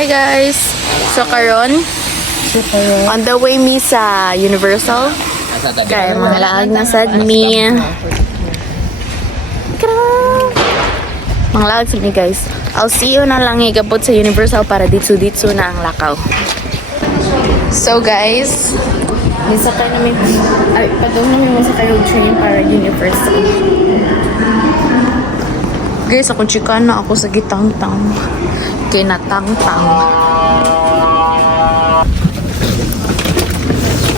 Hi guys! So karon on the way mi sa Universal. Kaya mga laag na sad mi. Mga laag sad mi guys. I'll see you na lang igabot sa Universal para ditso na ang lakaw. So guys, misakay namin, padong namin masakay yung train para Universal. Guys, ako chikana ako sa gitang-tang. Kay natang-tang.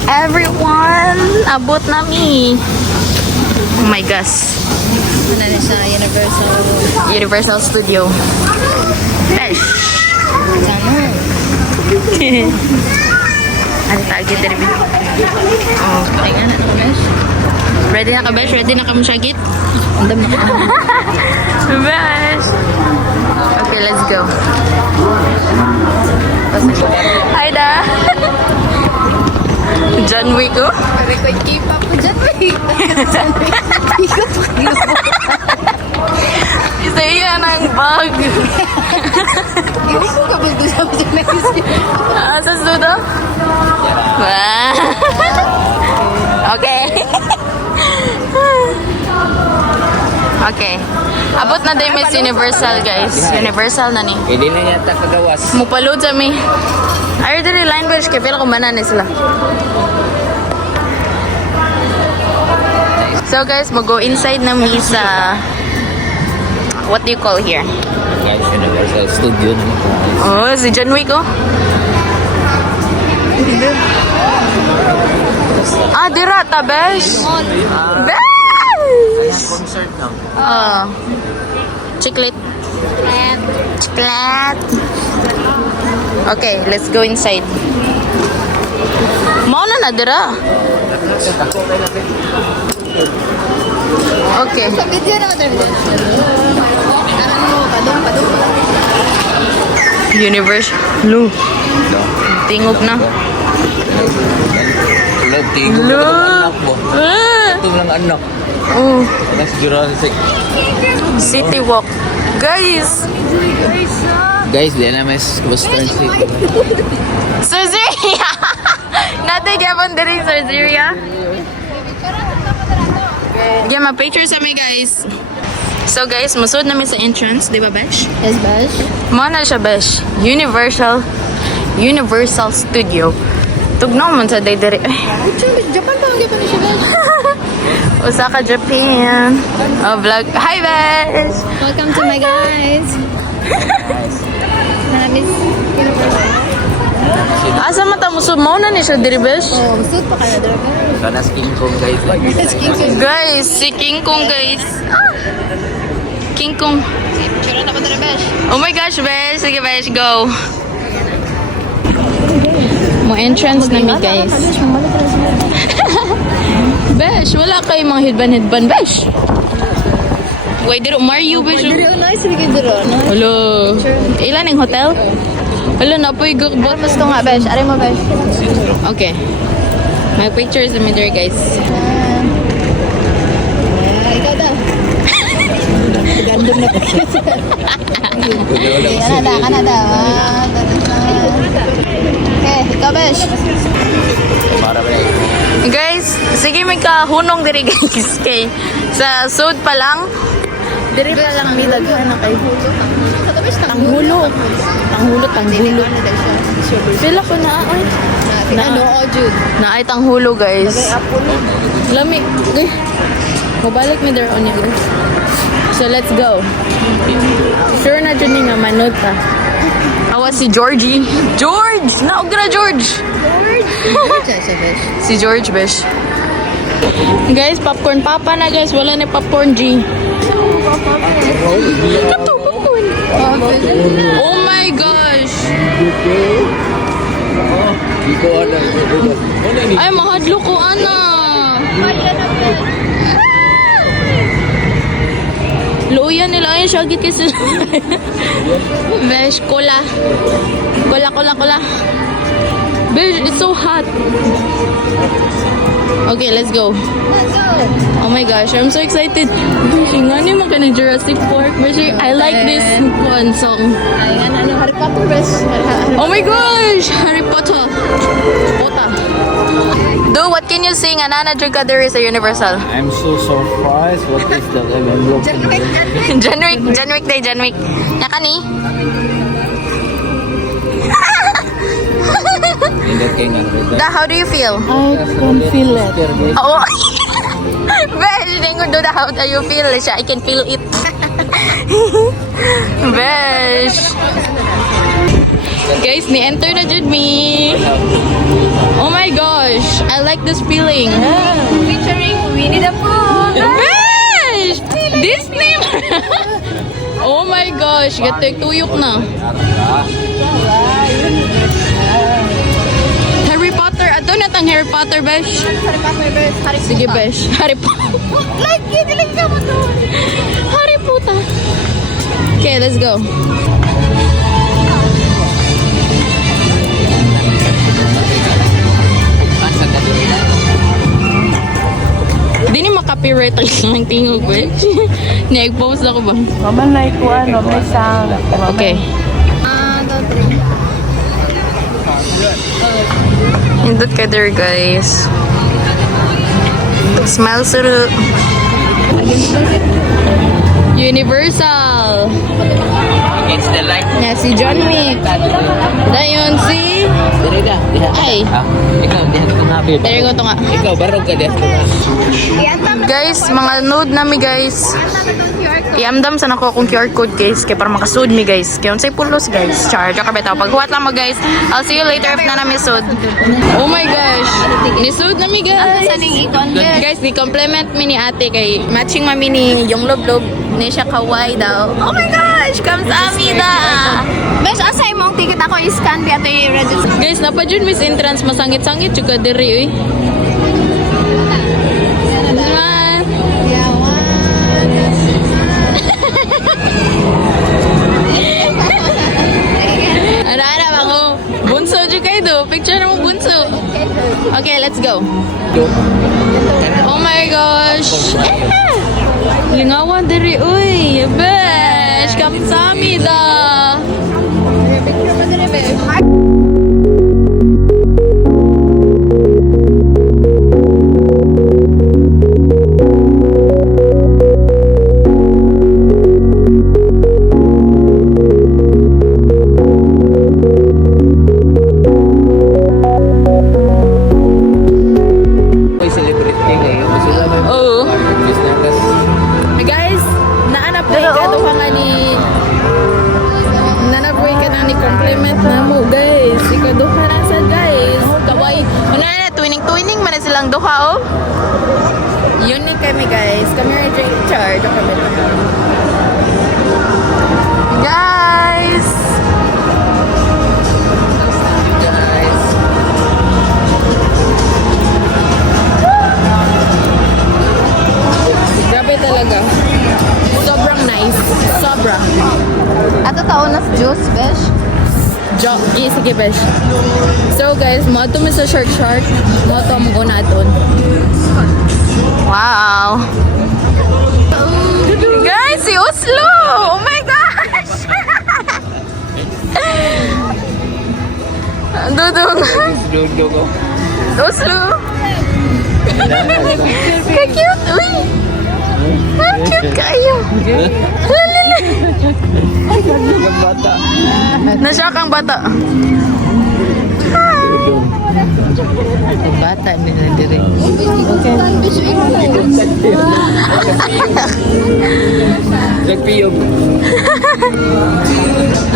Everyone! Abot na mi! Oh my gosh. Ano na siya? Universal Studio. Besh! Sana. Ano tagit din? Oh, Kaya nga na ito, Besh. ready na ka, Besh? Ready na ka mo syagit? Andam na ka. Besh! Okay, let's go. Hi da! John Wick oh? Sabi ko, keep up ko dyan, wait. Isa yan ang bag. Hindi ko kabulto sa next year. Sa sudo? Okay. Okay. Abot na din Miss Universal, guys. Universal na ni. Hindi na yata kagawas. Mupalood sa mi. Ayaw din language kaya pila kumanan na sila. So guys, mag-go inside na mi sa what do you call here? Guys, Universal Studio naman po. Oh, si John Wick oh. Ah, dira ta, besh. Besh! Concert no? Chiclet. Chiclet. Okay, let's go inside. Mao na dira. Okay. Sa video naman tayo. Ano, padong. Universe. Lu. Tingog na. Love, tigo mo Lo. ng anak mo. Ah. Ito lang anak. Oh, Next Jurassic. City Walk. Guys. Guys, di na mas Western City. Surgeria. Natin gyapon diri Surgeria. Yeah, ma-picture sa mi guys. So guys, musod namin sa entrance, di ba, Besh? Yes, Besh. Mo na siya, Besh. Universal Studio. Tugnaw man sa day diri. Japan pa, hindi pa na siya, Besh. Osaka, Japan. Oh, vlog. Hi, Besh! Welcome to my guys. Miss Universal. Asa mata musod mo na ni siya diri, Besh? Oh, masud pa kayo, driver. Sana skin kong guys. Guys, si King Kong, guys. King Kong. Picture na pa dito, Besh. Oh my gosh, Besh. Sige, Besh, go. Mo entrance na mi, guys. Besh, wala kayo mga hidban, Besh. Wait, dito, Mario, Besh. Dito, nice. Sige, dito. Hello. Ilan ang hotel? Hello, napoy go. Mas ko nga, Besh. Aray mo, Besh. Okay. My pictures in there, guys. Ikaw daw. Gandom na picture. Kanada. Okay, ikaw, Besh. Para ba na Guys, sige may kahunong diri guys. Kay sa sud pa lang. Diri pa lang mi daghan na kay Tanghulo. Sila ko na ay. Ano, oh, Jude. Na ay tanghulo guys. Lami. Okay. Mabalik mi there on guys. So let's go. Sure na dyan nga manod ta. Awa si Georgie. George! Naog na George! Si George, besh. Guys, popcorn papa na guys. Wala na popcorn G. Ito, popcorn. Oh my gosh! Ay, mahadlo ko, ana. Luya nila ayun, syagit kasi. Besh, cola. Cola. Bitch, it's so hot. Okay, let's go. Let's go. Oh my gosh, I'm so excited. Bitch, nga ni mo ka ng Jurassic Park. Bitch, I like this one song. Ay, ano, Harry Potter, bes. Oh my gosh! Harry Potter. Potter. Do, what can you sing? Anana Drika there is a Universal. I'm so surprised. What is the envelope? Janwick day, Janwick. Naka ni? Da, how do you feel? I can feel it. Oo. Besh, dengo do da, how do you feel? Siya, I can feel it. Besh. Guys, ni-enter na jud me. Oh my gosh, I like this feeling. Featuring Winnie the Pooh. Besh! Disney! Oh my gosh, gatek tuyok na. Harry Potter, ato na tang Harry Potter, Besh. Harry Potter, bes. Harry Sige, Potter. Besh. Harry Potter. Like, yun ka mo doon. Harry Potter. Okay, let's go. Di ni makapiright ang tingog, Besh. Nag-post ako ba? Mama na ikuan, mama na sound. Okay. 2, 3. Indot ka there, guys. Smile suru. Universal. It's the light. Na si John Wick. Dayon si... Dirida. Ay. Ikaw, dihat ko nga, babe. Dari ko to nga. Ikaw, barog ka, dihat ko nga. Guys, mga nude nami guys. Iamdam sa nako akong QR code guys. Kaya para makasud mi guys. Kaya unsay pulos guys. Charge ka bitaw. Paghuwat lang mo guys. I'll see you later if na nami sud. Oh my gosh. Nisud nami guys. Guys, ni compliment mi ni ate kay matching mami ni yung lob-lob. Ni siya kawaii daw. Oh my gosh, kamsahamnida. Bes, asay mo ang ticket ako i-scan di ato i-register. Guys, napadjud Miss Entrance masangit-sangit juga diri uy. Diba? Ano ako? Bunso juga ito. Picture na mo bunso. Okay, let's go. Oh my gosh. Lingawan diri uy. Besh, kamsahamnida. Picture mo din, bes. May celebrity ngayon. Sila ba? Oo. Miss Natas. Guys, naanap na ka to ka ni nanapoy ka na ni compliment na mo guys. Ikaw duha na sa guys. Kaway. Una na twining man na silang duha oh. Unique kami guys. Kami rin drink charge kami. Guys. Grabe talaga. Sobrang nice. Sobra. Ato taon na juice, bes. Sige, besh. So, guys, mo ito sa Shark. Mo ito mo ko na ito. Wow. Guys, si Oslo! Oh my gosh! Dudong. Dugo. Oslo! Ka-cute! Uy! Ka-cute kayo! Lalala! Ang bata. Nasya kang bata. Bata nila dire. Nagpiyog.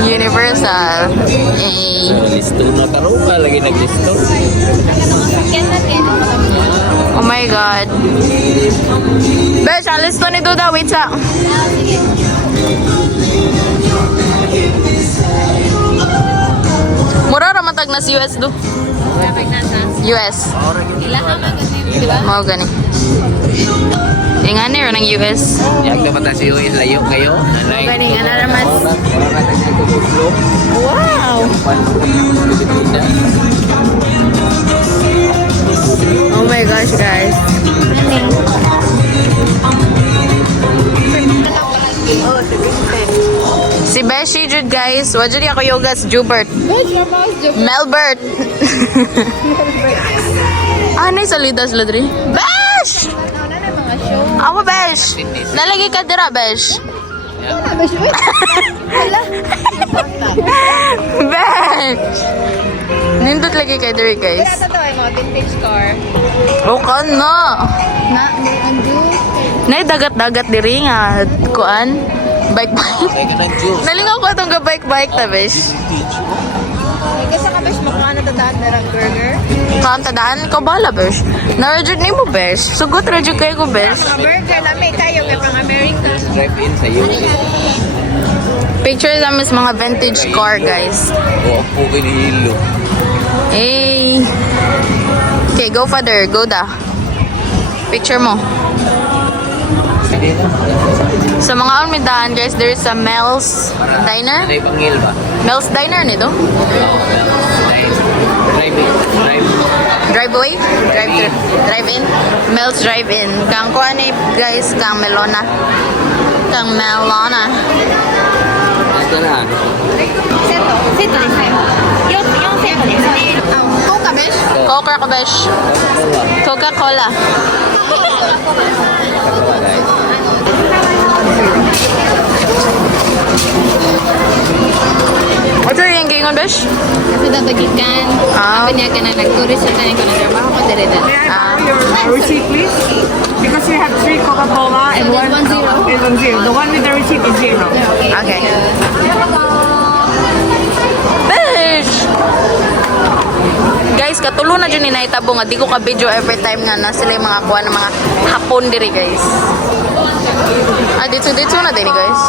Universal. Hey. Listo na karoon pa. Lagi naglisto. Oh my God. Besh, alis to ni Duda. Wait sa. Mura ramatag na sa US do. US. Mau gani. Ingani ro ng US. Yang dapat nasi US layo kayo. Gani nga na mas. Wow. Wow. Oh my gosh, guys. Si Beshi Jude, guys. Wajud ako yogas Jubert. Melbert. Ano yung salidas ladri? Besh! Ako, Besh! Nalagi ka dira, Besh. Besh! Nindot lagi kayo diri, guys. Ito ay mga vintage car. Bukan na. Undo. Nay dagat-dagat diri nga kuan. Bike-bike. Kaya ka ng juice. Nalingaw ko itong bike-bike ta, Besh. Kasi ka besh makuha na tadaan na lang burger. Kantadaan ko bala, Besh. Na-reject ni mo, Besh. Sugot reject kayo ko, Besh. Mga burger na may kayo kay pang America. Drive-in sa US. Picture namin sa mga vintage car, guys. O, ang puki ni Hilo. Hey. Okay, go father. Go da. Picture mo. Hindi na. Sa mga almidaan, guys, there's a Mel's Diner. Ano yung pangil ba? Mel's Diner nito. Drive-in. Drive-away? Drive-in? Mel's Drive-in. Kang kuha ni, guys, kang Melona. Kang Melona. Basta na. セットですね。4セットですね。豪華ベッシュ。 Coca ko, Besh. Coca-Cola. What's your yung gingon, Besh? Kasi dadagikan. Ah. Sabi niya ka na nag-tourist siya tayo ko na trabaho ko dire-dire. Ah. Your receipt, please. Because we have 3 Coca-Cola and there's 1 zero. is 1 0. The one with the receipt is 0. Okay. Besh! Guys, katulo na dyan ni naitabo nga di ko ka-video every time nga na sila yung mga kuha ng mga hapon diri, guys. Ah, dito na din, guys.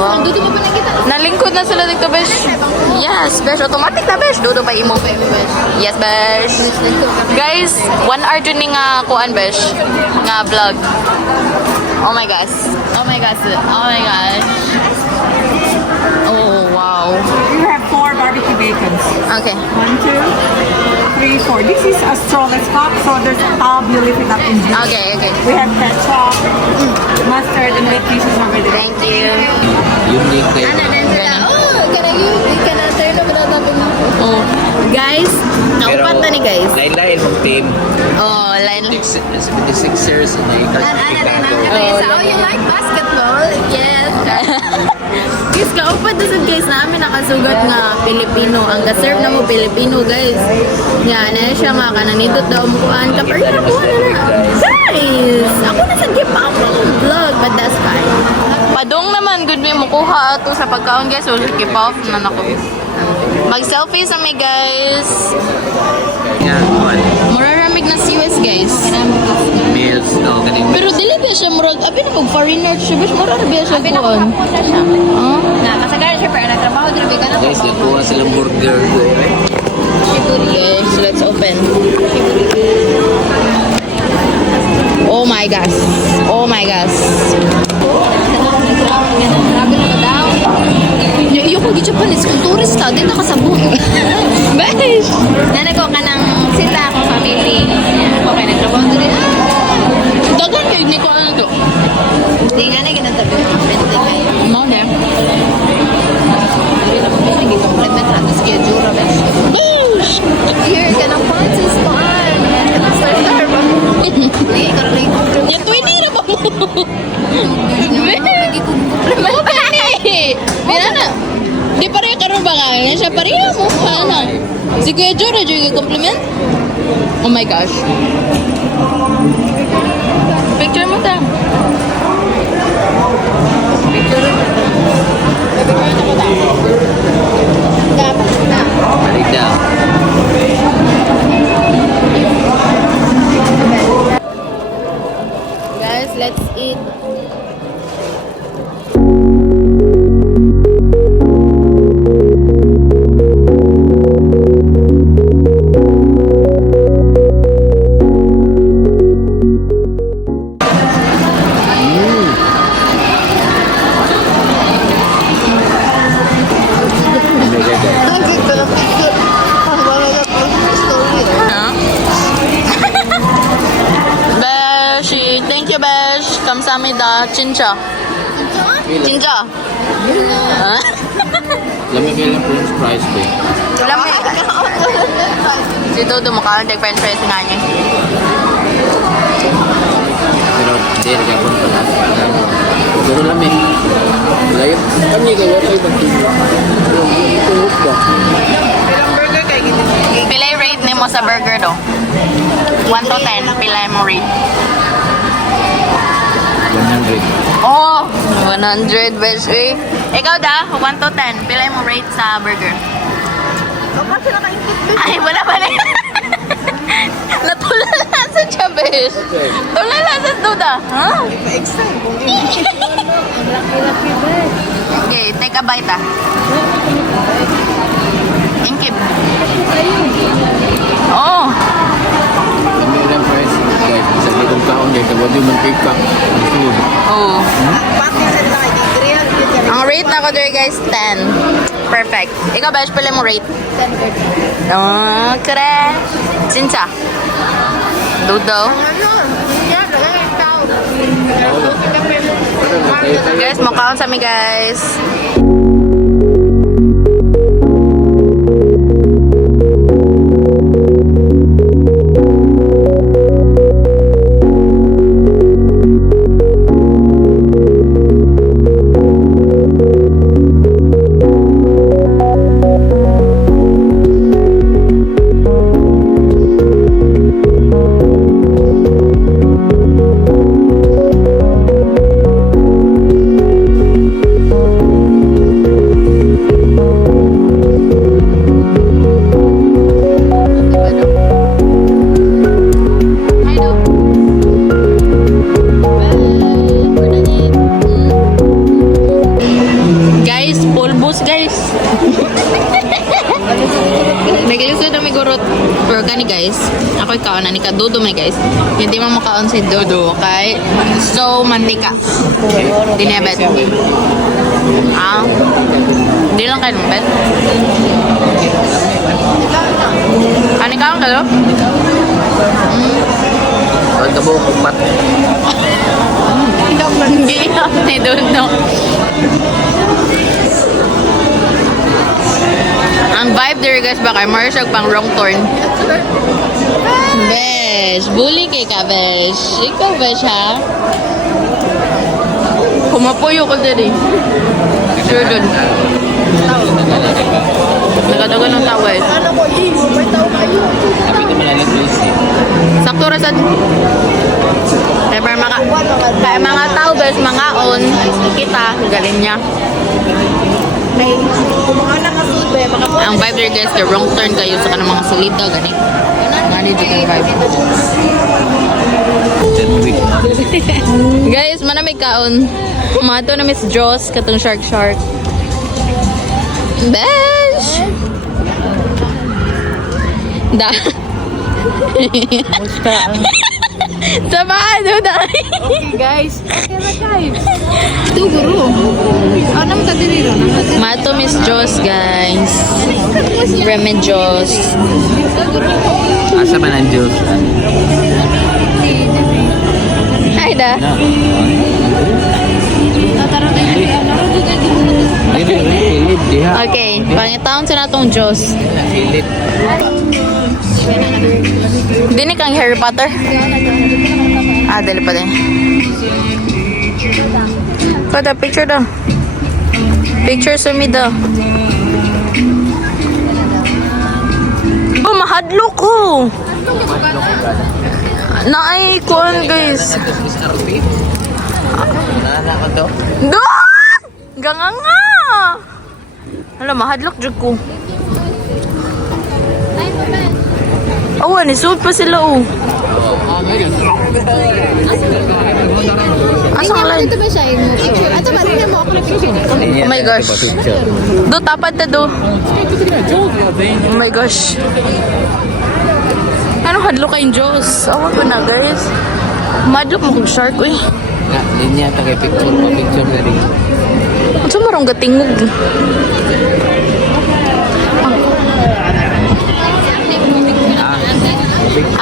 Wow. Dito mo pa nakita. Nalingkod na sila dito, Besh. Yes, Besh. Automatic na, Besh. Dodo pa imo. Yes, Besh. Guys, 1 hour dyan ni nga kuan, Besh. Nga vlog. Oh my gosh. Oh my gosh. Oh my gosh. Oh, wow. You have 4 barbecue bacons. Okay. 1, 2, 3, 4. This is a strawless cup, so there's a tub, you lift it up in juice. Okay, okay. We have ketchup, mustard, and red pieces over there. Thank you. Unique kayo. Kana turn na matatapin mo. Oh. Guys, naupat na ni guys. Lain-lain mong team. Oh, line. 76ers na Oh, you like basketball? Yes. Guys, kaupat na sad guys namin nakasugat nga Pilipino. Ang ga-serve na mo Pilipino, guys. Yan, na siya nga kananindot daw umukuhan ka. Pero nakuha na. Guys, ako na sa gipa ako ng vlog, but that's fine. Padong naman, good may mukuha ato sa pagkaon, guys. So, keep off na nako. Mag-selfie sa may guys. Yan, one. Muraramig na si US, guys. Meals. No, galing. Pero dili ba siya murag, abi na mag-foreigner siya, bis murag ba siya kuon? Punta siya. Ah? Na, kasagaran siya pero nagtrabaho din ka na. Guys, nakuha silang burger. Okay, so let's open. Oh my gosh. Oh my gosh. Grabe na daw. Yung kung Japanese, kung tourist ta, din nakasabot. Besh! Nanay ko ka ng sila akong family. Ako kayo nagtrabaho din. Dagan kayo, hindi ko ano to. Hindi nga na ginatabi mga friends din kayo. Mau na. Hindi na mo ba hindi compliment na ito schedule. Besh! Here ka ng Francis Kuan. Star ba? Hindi, karoon na yung compliment. Yung twinny na ba mo? Lagi ko Mo Benny! Bila na. Di pareha karon ba nga? Siya pareha mo. Ano? Si Kuya Joe na yung compliment? Oh my gosh. Picture mo ta. Picture mo. Picture mo ta. dapat na. Balik daw. Guys, let's eat. Thank you, besh. Kamsahamnida. Chincha. Chincha. Huh? Lamig kayo lang french fries ba? Lamig. Si Dodo mukha ng french fries nga niya. Pero hindi, nagkakon pala. Pero lamig. Layo. Kami kayo kayo magtino. Tuhok ba? Pilay rate ni mo sa burger do? 1 to 10. Pilay mo rate. 100. Oh, 100, besh. Eh. Ikaw da, 1 to 10. Pilay mo rate sa burger. Ay, wala pa na. Natulala sa Chavez. Tulala sa Duda. Huh? Okay, take a bite ah. Ingkip. Oh. Kami lang fries. Guys, sa litong kaon guys. Tawad yung mag-cake pa. Food. Oh. Ang rate na ko there guys, 10. Perfect. Ikaw, Besh, pala mo rate? 10. Oh, kare. Sincha. Dudo. Guys, mukhaon sa mi guys. Guys, pulbos guys. Nagayuso na may gurot. Pero kani guys, ako ikaon na ni Kadudo may guys. Hindi mo makaon si Dodo, okay? So, mantika. Dinebet. Ah. Hindi lang kayo bet. Ano ka ang kalo? Ang kabo, kupat. Gilihan ni Dodo. Ang vibe there guys ba kay Marshall pang wrong turn. Besh, bully kay ka Besh. Ikaw Besh ha? Kumapuyo ko din eh. Sure dun. Nagadagan ng tawa eh. Sabi ko malalag please eh. Sakto rasan. Kaya mga tao Besh, mga on. Kita, galing niya. Ang vibe there guys, the wrong turn kayo sa kanang mga salita gani. Gani di kang vibe. Guys, manamig kaon. Mato na Miss Joss katong shark. Besh. Da. Samahan mo na. Okay guys. Okay na guys. Ito guru. Ano mo tadiriro? Mato Miss Joss guys. Remedios. Asa man ang Diyos? Ay da. Kilid, diha. Okay, pangitaon sa natong Diyos. Kilid. Dini kang Harry Potter? Ah, dali pa din. Pada, picture daw. Picture sa me daw. Oh, mahadlok ko. Naay kuan guys. Do! Ganganga! Hala, mahadlok jud ko. Awan, isuot pa sila oh. Asa ka lang? Ito ba siya yung picture? Ito ba rin mo ako na picture? Oh my gosh. Do, tapad na do. Oh my gosh. Ano hadlok kayong Diyos? Awan ko na guys. Madlok mo kong shark uy. Linya ta kay picture na rin. Ano sa marong gatingog?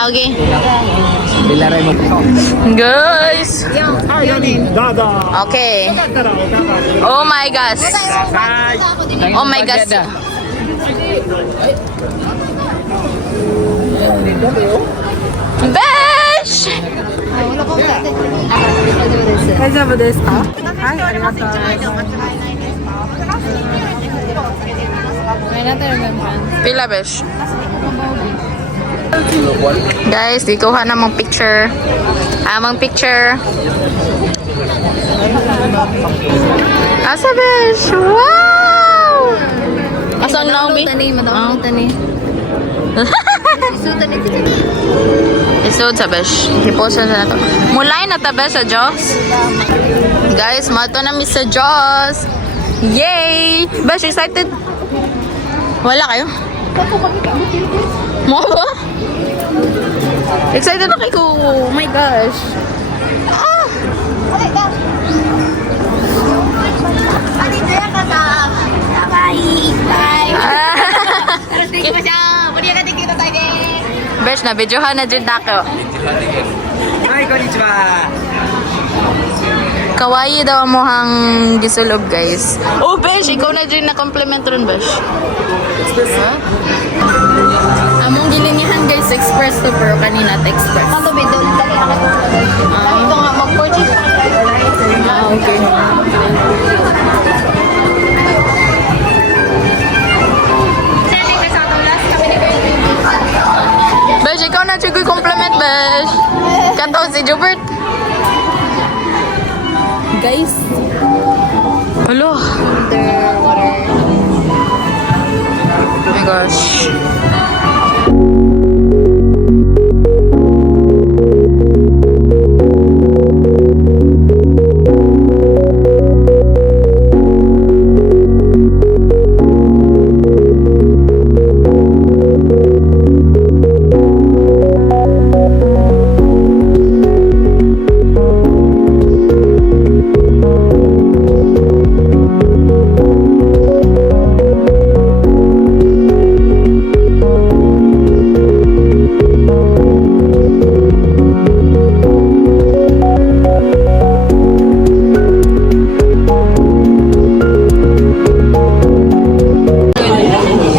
Okay. Ilaray mo. Guys! Okay. Oh my gosh. Oh my gosh. Besh! 大丈夫ですか？はい、ありがとうございます。 Pila, Besh? Guys, di kuha na mong picture. Amang picture. Asa, Besh? Wow! Asang Naomi? Isod sa Besh. Hiposa sa nato. Mulay na ta, Besh, sa Diyos. Guys, mato na mi sa Diyos. Yay! Besh, excited? Wala kayo? Mo ba? Excited na kayo. Oh my gosh. Ah! Besh, na-videohan na dyan ako. Hi, konnichiwa. Kawaii daw mo hang gisulog, guys. Oh, Besh, ikaw na dyan na-compliment ron, Besh. Among gilinihan, guys, express to, pero kanina express. Kato ba doon? Dali ako. Ito nga, mag-purchase. Okay. Besh, ikaw na dyan compliment, Besh. Kanto si Jubert. Guys. Hello. Oh my gosh.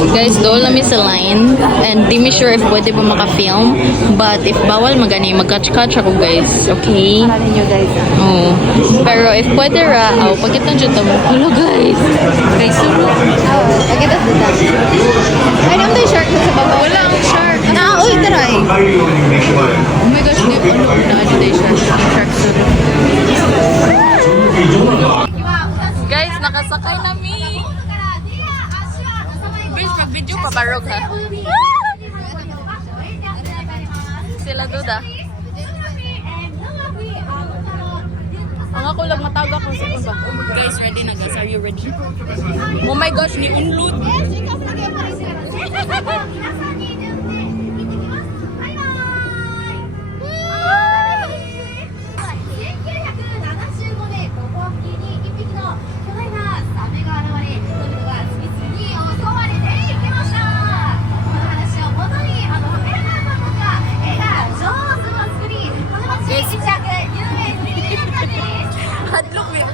Guys, doon namin sa line and di mi sure if pwede pa maka-film, but if bawal magani mag-catch ako, guys, okay? Para ninyo, guys. Oh. Pero if pwede ra, pagkit na dyan tamo. Hello, guys. Guys, sumo. Pagkita sa dad. Ay, naman tayo shark na sa baba. Wala ang shark. Uy, taray. Oh my gosh, di ano na dyan tayo shark. Shark sumo. Guys, nakasakay na mi. Bish, mag-video pa barog, ha? Sila duda. Ang ako lang matawag ako sa ba. Guys, ready na guys. Are you ready? Oh my gosh, ni unload. Hadlok eh.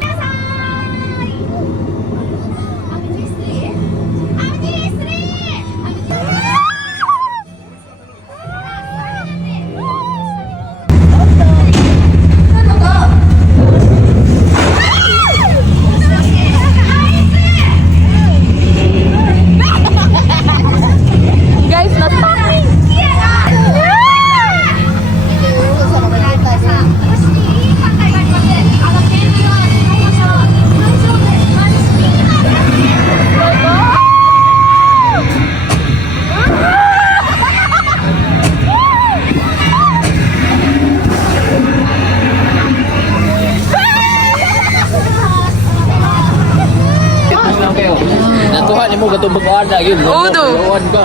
Guys, na-talking! Natuhan ni mo gatong mag-order yun. Udo. Ko.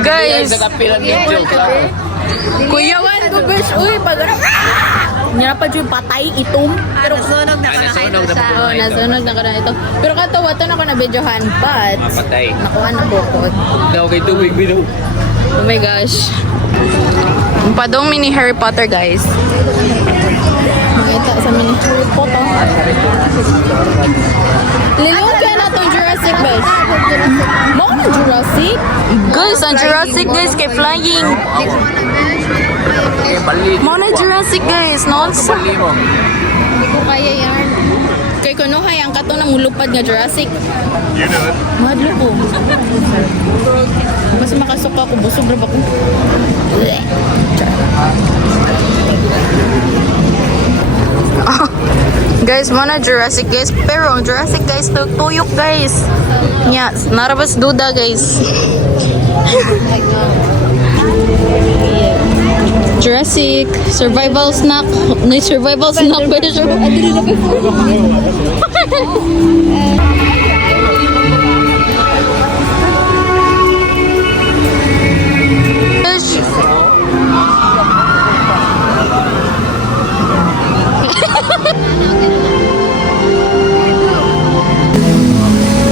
Guys. Sa kapilan video. Kuyawan ko, Besh. Uy, pag... Niya pa yung patay, itom. Pero Nasunog na nasunog na siya. oh, nasunog na ko na ito. Pero kato, wato na ko na videohan. But, Patay. nakuha na bukod. Daw kay tubig bino. Oh my gosh. Ang padong mini Harry Potter, guys. Makita sa mini Harry Potter. Liliw kaya na itong Jurassic, guys. Mo na Jurassic? Guys, ang Jurassic, guys, kay flying. Okay, bali. Mo na Jurassic, guys. Nonsense. Bali mo. Hindi ko kaya yan. Kay kuno hay ang kato na mulupad nga Jurassic. Madlo ko. Mas makasuka ko busog ra ba ko. Guys, mana Jurassic guys. Pero ang Jurassic guys, tuyok guys. Nya, narabas duda guys. Jurassic survival snack. No survival snack ba siya?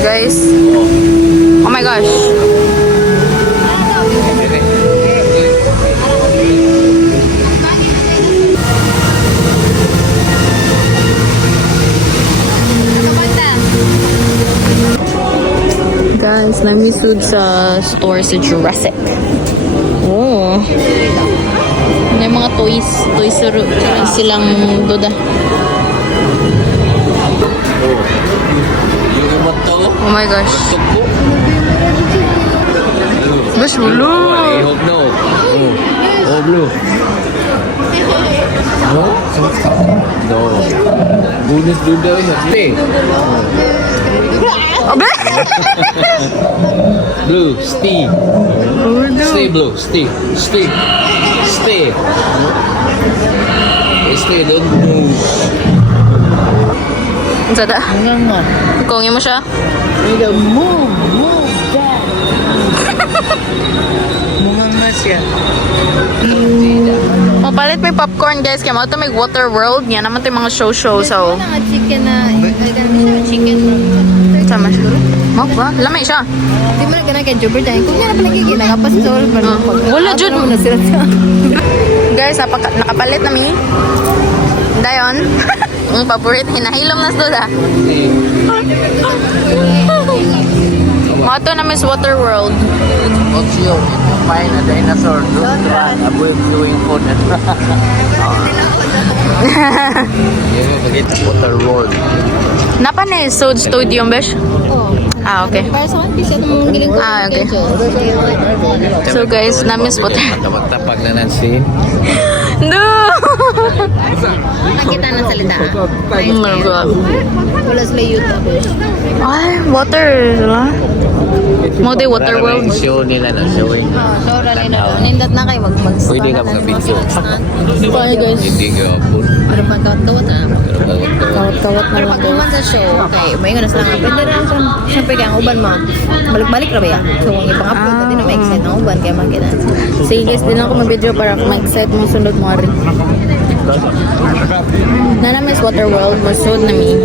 Guys. Oh my gosh. Guys, namisud sa store sa Jurassic. Oh. May mga toys. Toys silang duda. Yung remote to. Oh my gosh. Tupo. Gosh, blue. Ihog na oh. Oh, blue. No? No. Bonus blue daw yun. Stay. Abe! Blue, stay. Stay blue, stay. Stay. Stay. Stay, don't move. Ang sada. Nga. Kungin mo siya? Move that. Mungang na siya. Mapalit may popcorn guys. Kaya mga ito may water world. Yan naman ito yung mga show-show. So, Wala nga chicken na, chicken. sama siya. Mau ba? Lamay siya. Di mo na ganang kay Jubber dahil kung yan na panagiging nakapas sa oras ba nung pag- Wala, Jud. Ano mo na sila sa... Guys, nakapalit na mi. Dayon. Ang paborito. Hinahilom na sa duda. Mga ito na Miss Water World. What's you? Find a dinosaur. Don't run. Avoid doing food. Water world. Napa na Sood Studio, besh? Oo. Ah, okay. Para sa akin, kasi itong giling ko. Ah, okay. So guys, na-miss water. Tapag na nansin. No! Nakita ng salita. Oh my God. Wala sila YouTube. Ay, water. Wala. Mo day Water World. Show nila na showing. So, rally na doon. Nindot na kayo mag Pwede ka mag-video. Bye guys. Hindi ka food. Pero pagkawat-kawat ah. Kawat-kawat na Pero lang pag guys. kuman sa show, okay, may nga na sila nga. Pwede na siya, siyempre kaya ang uban mo, balik-balik na ba yan? So, kung ipang-upload na din na ma-excite ng uban, kaya makita. Sige guys, din ako mag-video para mag-set mo sunod mo rin. Na Miss Water World, masud na mi.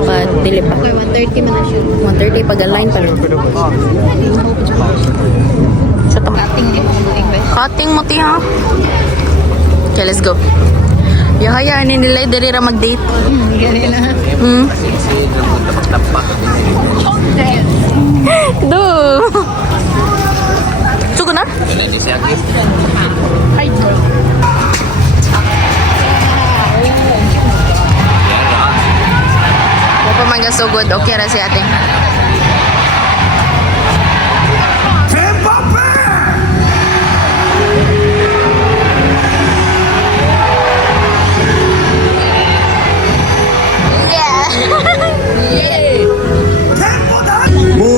But, dili pa. Okay, 1:30 man na siya. 1:30 pag-align pa rin. Sa tama. Cutting yung mga buling ba? Cutting mo ti ha. Okay, let's go. Yahayaan ni nila diri ra mag-date. Ganun na. Hmm. Tapak. Do. Sugo na? Yan na ni siya. Wa pa man gasugod. Okay ra si ate.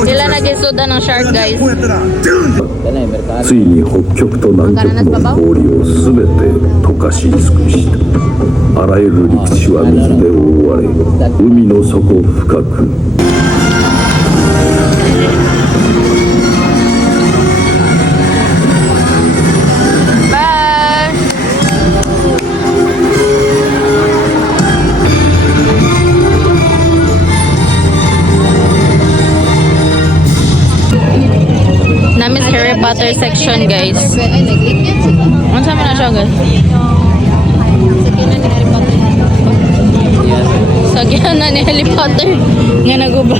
Sila nagisuda ng shark guys. ついに北極と南極の氷をすべて溶かし尽くしたあらゆる陸地は水で覆われ海の底深く Bye! Potter section, guys. Ay, nag-linyat sila. Ano sa na siya, guys? Sa kinan ni Harry Potter. Sa na ni Harry Potter nga naguba.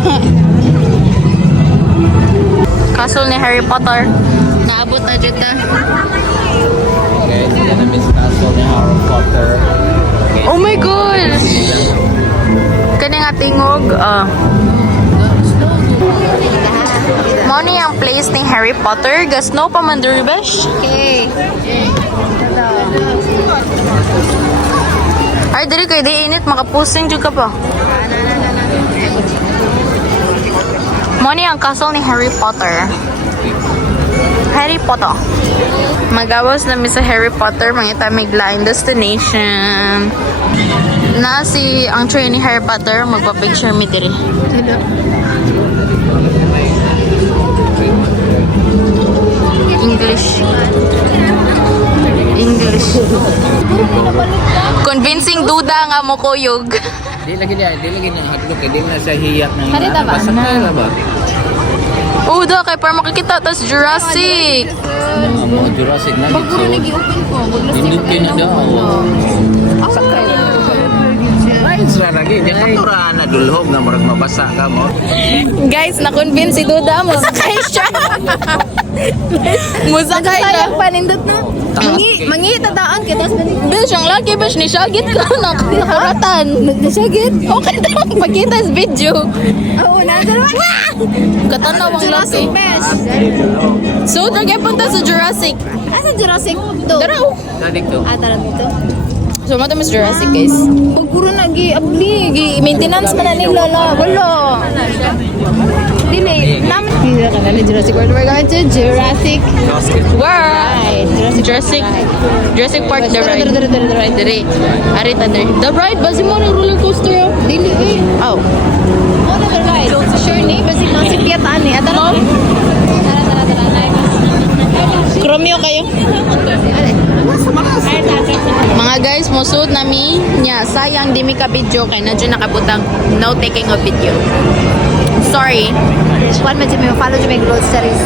Castle ni Harry Potter. Naabot na dyan ta. Okay, sila na Miss Castle ni Harry Potter. Okay. Oh my gosh! Kani nga tingog. Mao ni ang place ni Harry Potter. Gasno pa man diri, besh. Okay. Ay, diri kay di init. Makapusing jud ka pa. Mao ni ang castle ni Harry Potter. Harry Potter. Magawas na mi sa Harry Potter. Mangita may blind destination. Na si ang train ni Harry Potter. Magpa-picture mi diri. English. Convincing duda nga mo kuyog. Di lagi niya hatlok di na sa hiyak ng Halita ba? Pasakay ra ba? Uda kay para makikita tas Jurassic. Mga Jurassic na dito. Nag-i-open ko. Indukin na daw. Sakay ra. Rides ra lagi. Di katura na dulhog na murag mabasa ka mo. Guys, na-convince si Duda mo sakay siya. Musakay na. Panindot na. Mangi tadaan kita sa panindot. Bill, siyang lagi ba ni Shagit ka na nakaratan. Nagsagit. Okay daw pagkita sa video. Oo, nandun. Katanaw ang Jurassic laki. Best. So, dragay punta sa Jurassic. Asa Jurassic? Do. Tara, oh. Dali to. Tara dito. So, mata mas Jurassic, guys. Pagpuro nag-i-abli, maintenance man na nila la. Wala. Dili. Hindi ka na ni Jurassic World. We're going to Jurassic. Where? Jurassic Park, the ride. The ride. Dere. Arita dere. The ride, basi mo ng roller coaster. Dili eh. Oh. Oh, na the ride. Sure ni. Basi nang si Piataan ni. Tara. Tara. Chromeo kayo. Mga guys, musud nami nya sayang di mi ka video kay nadyo nakabutang no taking of video. Sorry. One man dyan may follow dyan may growth series.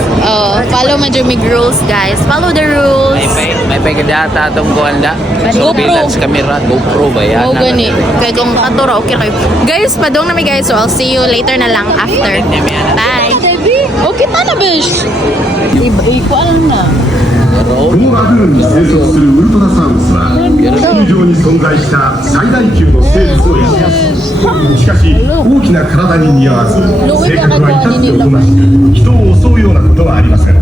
Follow mo dyan mig rules, guys. Follow the rules. May pagdata atong kuan da. GoPro. Surveillance camera, GoPro ba yan? Oh, gani. Kaya kung katura, okay kayo. Guys, padong na mi guys. So, I'll see you later na lang after. Bye. Okay, na bish. Iko alam na. このラグーンに生息するウルトラサウルスは地球上に存在した最大級の生物を意味しかし大きな体に似合わず性格は至っておとなしく人を襲うようなことはありません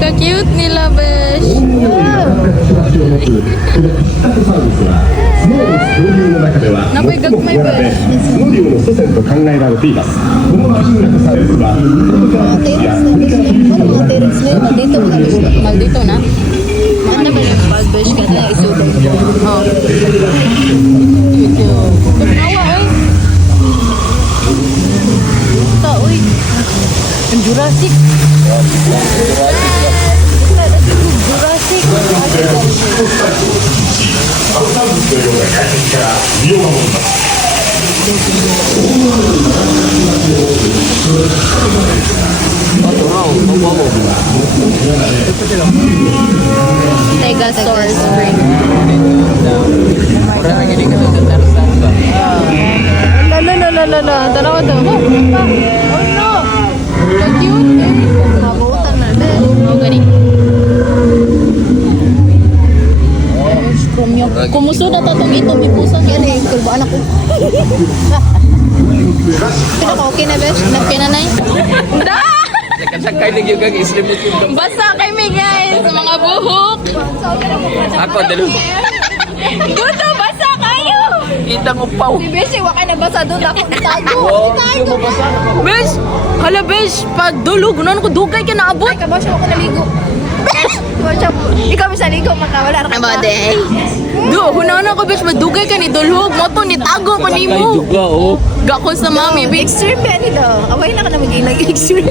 Ka-cute nila, besh. を持つこのピスタコサウルスはスノーの恐竜の中では最も小柄でスノリオの祖先と考えられていますこのピスタコサウルスはトリケラトプスやトリケラトプスの Maldito mo na gusto. Maldito na. Ano ba yung bad bitch ka na isubay ko? Oh. Ito, uy. Ang Jurassic. Jurassic. 身を守ります Stegosaurus spring. Ora na gini ka sa Tarzan ba? La. Tara ko to. Oh no. Ka-cute. Mabutan na din. Oh, gani. Kumuso na to itong ito, may pusa. Yan eh, kulbaan ako. Pero ko, okay na, besh? Okay na, Nay? Nakasakay na yung islim mo yung Basta kami, guys. Mga buhok. Ako, dalo. Dudo, basta kayo. Kita mo pa. Si besh, wakay na basa doon ako. Itago. Hindi mo basa. Besh, hala, besh. Pag dulog, unan ko dugay ka naabot. Ay, kabash ako naligo. Ikaw bisa ligo, makawala na Aba, day. Do, hunanan ko, besh. Madugay ka ni dulog. Moto ni tago pa ni Sakay mo. duga, oh. Gakon sa mami, besh. Extreme ba ni daw? Away na ka na mag-ilag extreme.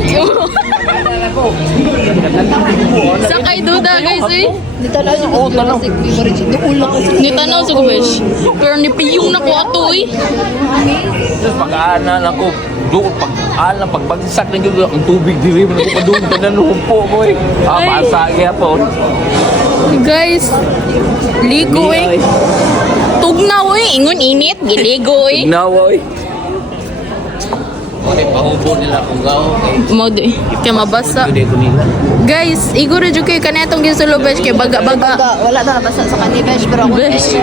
ako. Sakay duda guys eh. Dito na yung Jurassic favorite. Doon lang kasi. Nitanaw sa besh. Pero nipiyong na ko ato eh. Tapos pag-aanan ako, doon, pagbagsak na yun, ang tubig diri mo na ko pa doon, tananumpo ko eh. Ay. Masagi po. Guys, ligo eh. Tugnaw eh. Ingon init. Giligo eh. Nawoy. Okay, pahubo nila kung gaw. Mo di. Kaya mabasa. Hindi ko nila. Guys, iguro jud kay kanetong gisulo besh kay baga-baga. Wala na nabasa sa kanila, besh. Pero ako, Besh.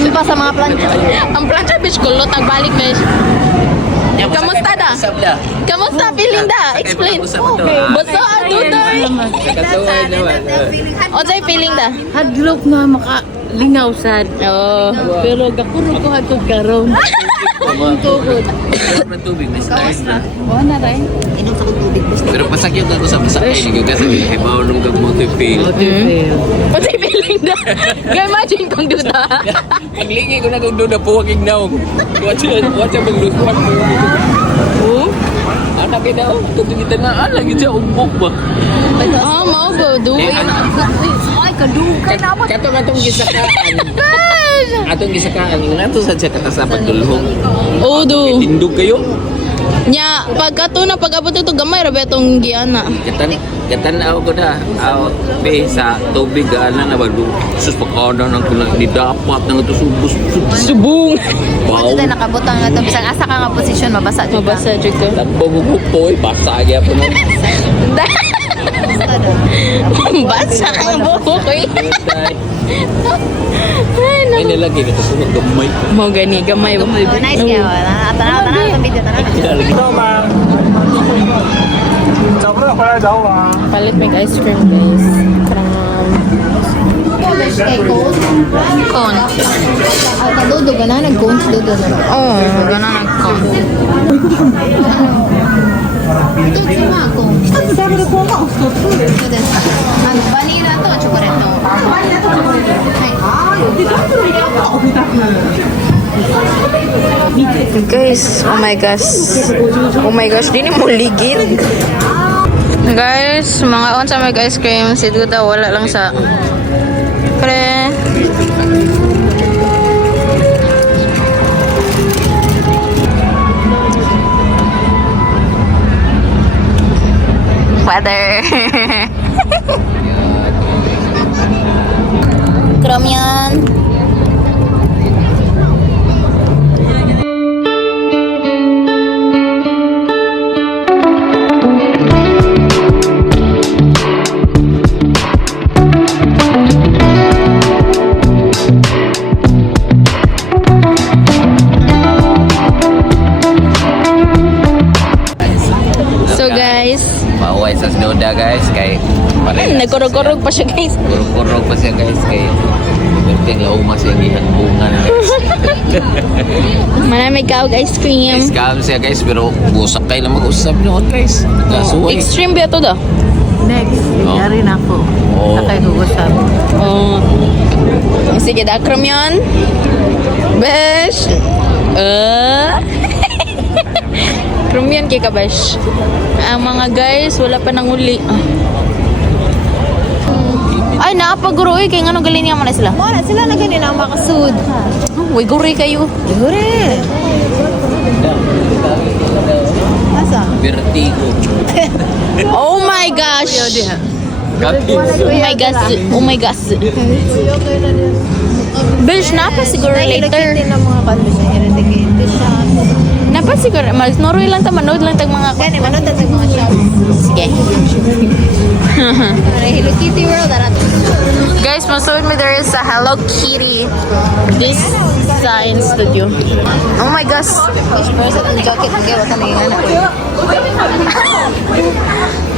impa sa mga plancha. Ang plancha besh kulot tagbalik besh. Kamusta da? Kamusta feeling da? Explain. Basta ato day. Katuway naman. Oday feeling da? Hadlok na makalingaw sad. Oh. Pero gakurog ko hatod karon. Tuhod. Sobrang tubig, may stars na. Oo na rin. Inom sa tubig, besh. Pero pasakyan ka ko sa masakay. Hindi ka kasi kay bawal nung gag-motivate. Oday feeling da? Gay imagine kung duda. Ang lingi ko na kung doon na puwaging naong. Watch ang magluswan mo. Oh. Anak kita oh. Tutong kita na. Lagi siya umbok ba? Ah, mao ba do? Ay, kadugay na ako. Katong gisakaan. Atong gisakaan. Nato sa siya kata sa pagdulhong. Oh do. Tindog kayo. Nya pagkato na pag-abot ito gamay ra betong giana. Katanaw ko na. Be, sa tubig na ba? Sus, pagkada ng kulang. Di dapat na ito subos. Subong. Wow. Ito nakabutang nga to. Bisang asa ka nga posisyon, mabasa dyan. Mabasa jud ko. Nagbogok po eh. Basta agya po na. Basa ang buhok ko eh. Ay, Ay, nilagay na ito. Sunod gamay. Mau gani gamay ba? Oh, nice kaya. Tanaw sa video, tanaw. Palit make ice cream guys. Parang Besh, kay cones. cone. Kadudo ka na, nag-cones dudo na. Oh, gana nag-cone. Ito, suma ako. Ito din. Vanilla to, chocolate to. Guys, oh my gosh. Oh my gosh, di ni mo ligid. Guys, mga on sa mag ice cream, si Duda wala lang sa pre. Father. Kram yan. So guys, Maway sa snoda guys. Kay nagkurog-kurog pa siya guys. kurog-kurog pa siya guys. Kay berting lauma siya gihanbungan guys. Manamig ka og ice cream. Scam siya guys. Pero busak kayo na mag-usap noon guys. Gasuway. Extreme ba ito da? Next, Oh. yari na ako. Oh. Sakay ko gusap. Oh. Sige, dakrom yun. Besh. Krum yan kay Kabesh. Ang mga guys, wala pa nang uli. Ay, naapaguro eh. Kaya nga nung galing niya na sila. Wala, sila na ganyan ang makasud. Uy, guri kayo. Gure. Asa? Vertigo. Oh my gosh. Oh my gosh. Oh my gosh. Besh, napa siguro later. Ilakitin ng mga kanto siya. Eradicated siya. Napa siguro. Mas Norway lang ta. Manood lang tag mga... Gani, manood na sa mga shops. Sige. Hello Kitty World. Guys, masuod me there is a Hello Kitty. This science studio. Oh my gosh. Besh, pero sa itong jacket, hindi wata na yung anak ko.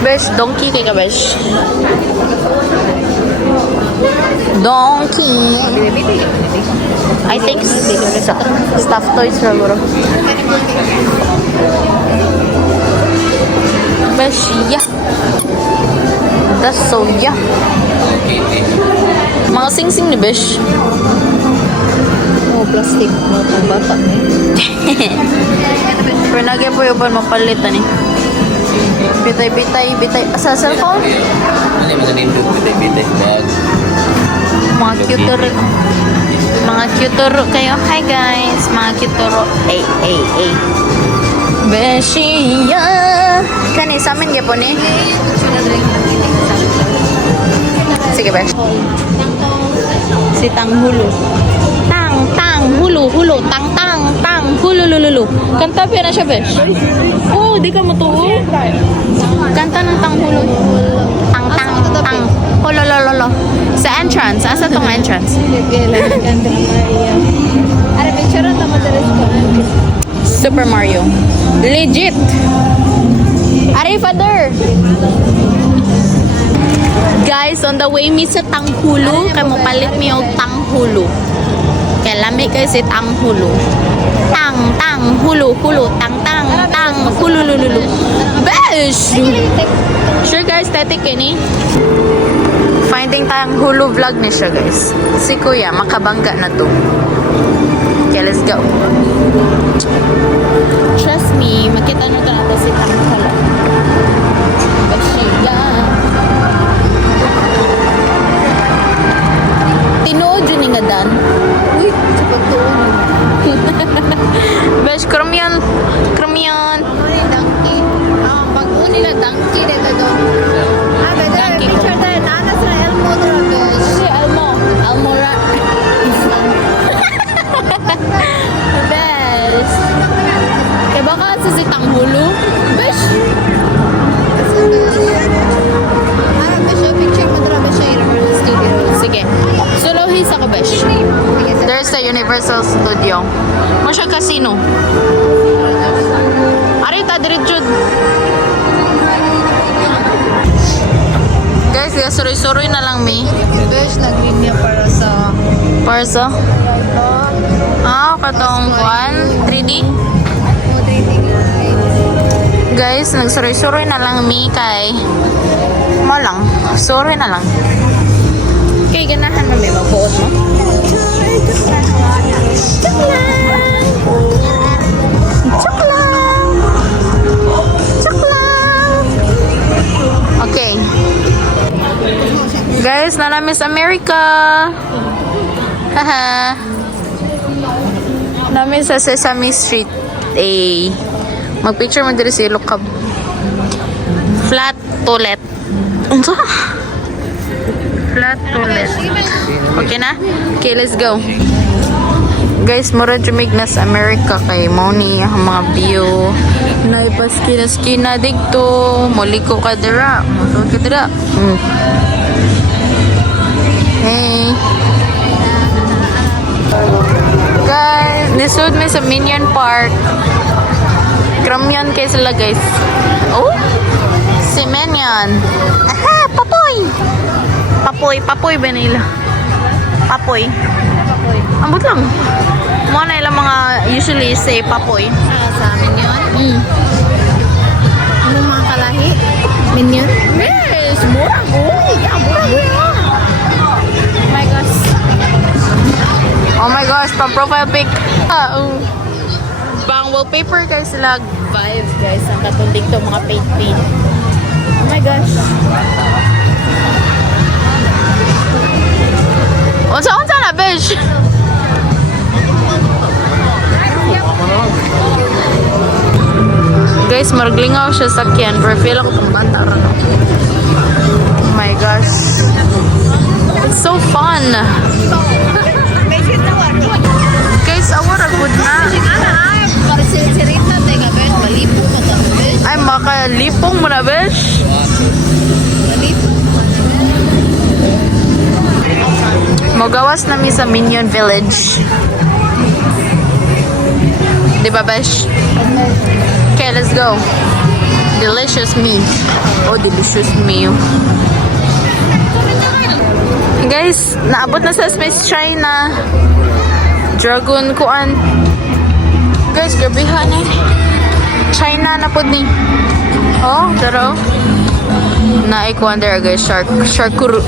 Besh, donkey kay ka, Besh. Donkey. I think stuffed toys na bro. Besh, yeah. That's so yeah. Mga sing-sing ni Besh. Oh, plastic. Mga bata. Pero nagyan po yung pan mapalitan eh. Bitay. Sa cellphone? Ano yung mga nindog, bitay-bitay. Bag. Mga cute Mga cute kayo. Hi guys. Mga cute Ay. Beshiya. Kani sa amin gyapon eh. Sige, Besh. Si Tanghulo. Tang, hulu, tang, hulu, lulu. Kanta pa na siya, Besh. Oh, di ka matuo. Kanta ng Tanghulo. Tang, hulu, lulu. Sa entrance. Asa tong entrance? Super Mario. Legit. Ari, father. Guys, on the way mi sa Tanghulo, kay mo palit mi og Tanghulo. Kay lami kay si Tanghulo. Tang, hulu, tang, hulu, lulu. Besh! Sure guys, static ini. Finding Tanghulo vlog ni siya guys. Si Kuya, makabangga na to. Okay, let's go. Trust me, makita nyo ka na si Tanghulo. Beshiya. Tinuod yun nga dan. Uy, sa pagtuon. Besh, krumyan. Donkey. Pag-uni na donkey dito doon. Donkey ko. Picture tayo. Nanas na Elmo doon. Si Almora. Besh. Kaya baka si Tanghulo? Besh. Picture mo doon ba siya yung studio? Sige. Solohi sa Besh. There's the Universal Studio. Mo siya casino. Arita, diretsud. Guys, suroy-suroy na lang mi. Besh, nag-green niya para sa Katong kuan 3D. Guys, nagsuroy-suroy na lang mi kay lang. Suroy na lang. Kay ganahan mo may magbuot mo. Okay. Guys, na Miss America. Haha. Namin sa Sesame Street. Mag-picture mo dito si Lukab. Flat toilet. Unsa? Flat toilet. Okay na? Okay, let's go. Guys, mura jumig na sa America kay Moni ang mga view. Naipaskina-skina dito. Muliko ka dira. Musod ka dira. Hey. Guys, nisud mi sa Minion Park. Krumyan kay sila guys. Oh, si Minion. Aha, Papoy ba nila? Papoy. Ambot lang. Mga na ilang mga usually say Papoy. Sa amin yun. Anong mga kalahi? Minion? Yes, mura mo. Oh my gosh, pang profile pic. Pang wallpaper guys sila vibes guys. Ang katundig to mga paint. Oh my gosh. Unsa na, besh? Guys, maraglingaw siya sa sakyan. Pero feel ako pang bata rin. Oh my gosh. It's so fun. Guys, awara good na. Para sirita tayo ka, Besh. Malipong ka ka, Besh. Ay, makalipong mo na, besh. Magawas namin sa Minion Village. Diba, besh? Okay, let's go. Delicious meal. Oh, delicious meal. Guys, naabot na sa Space China. Dragon kuan. Guys, grabehan eh. China na po ni. Oh, pero na ikuan there guys, shark kuru.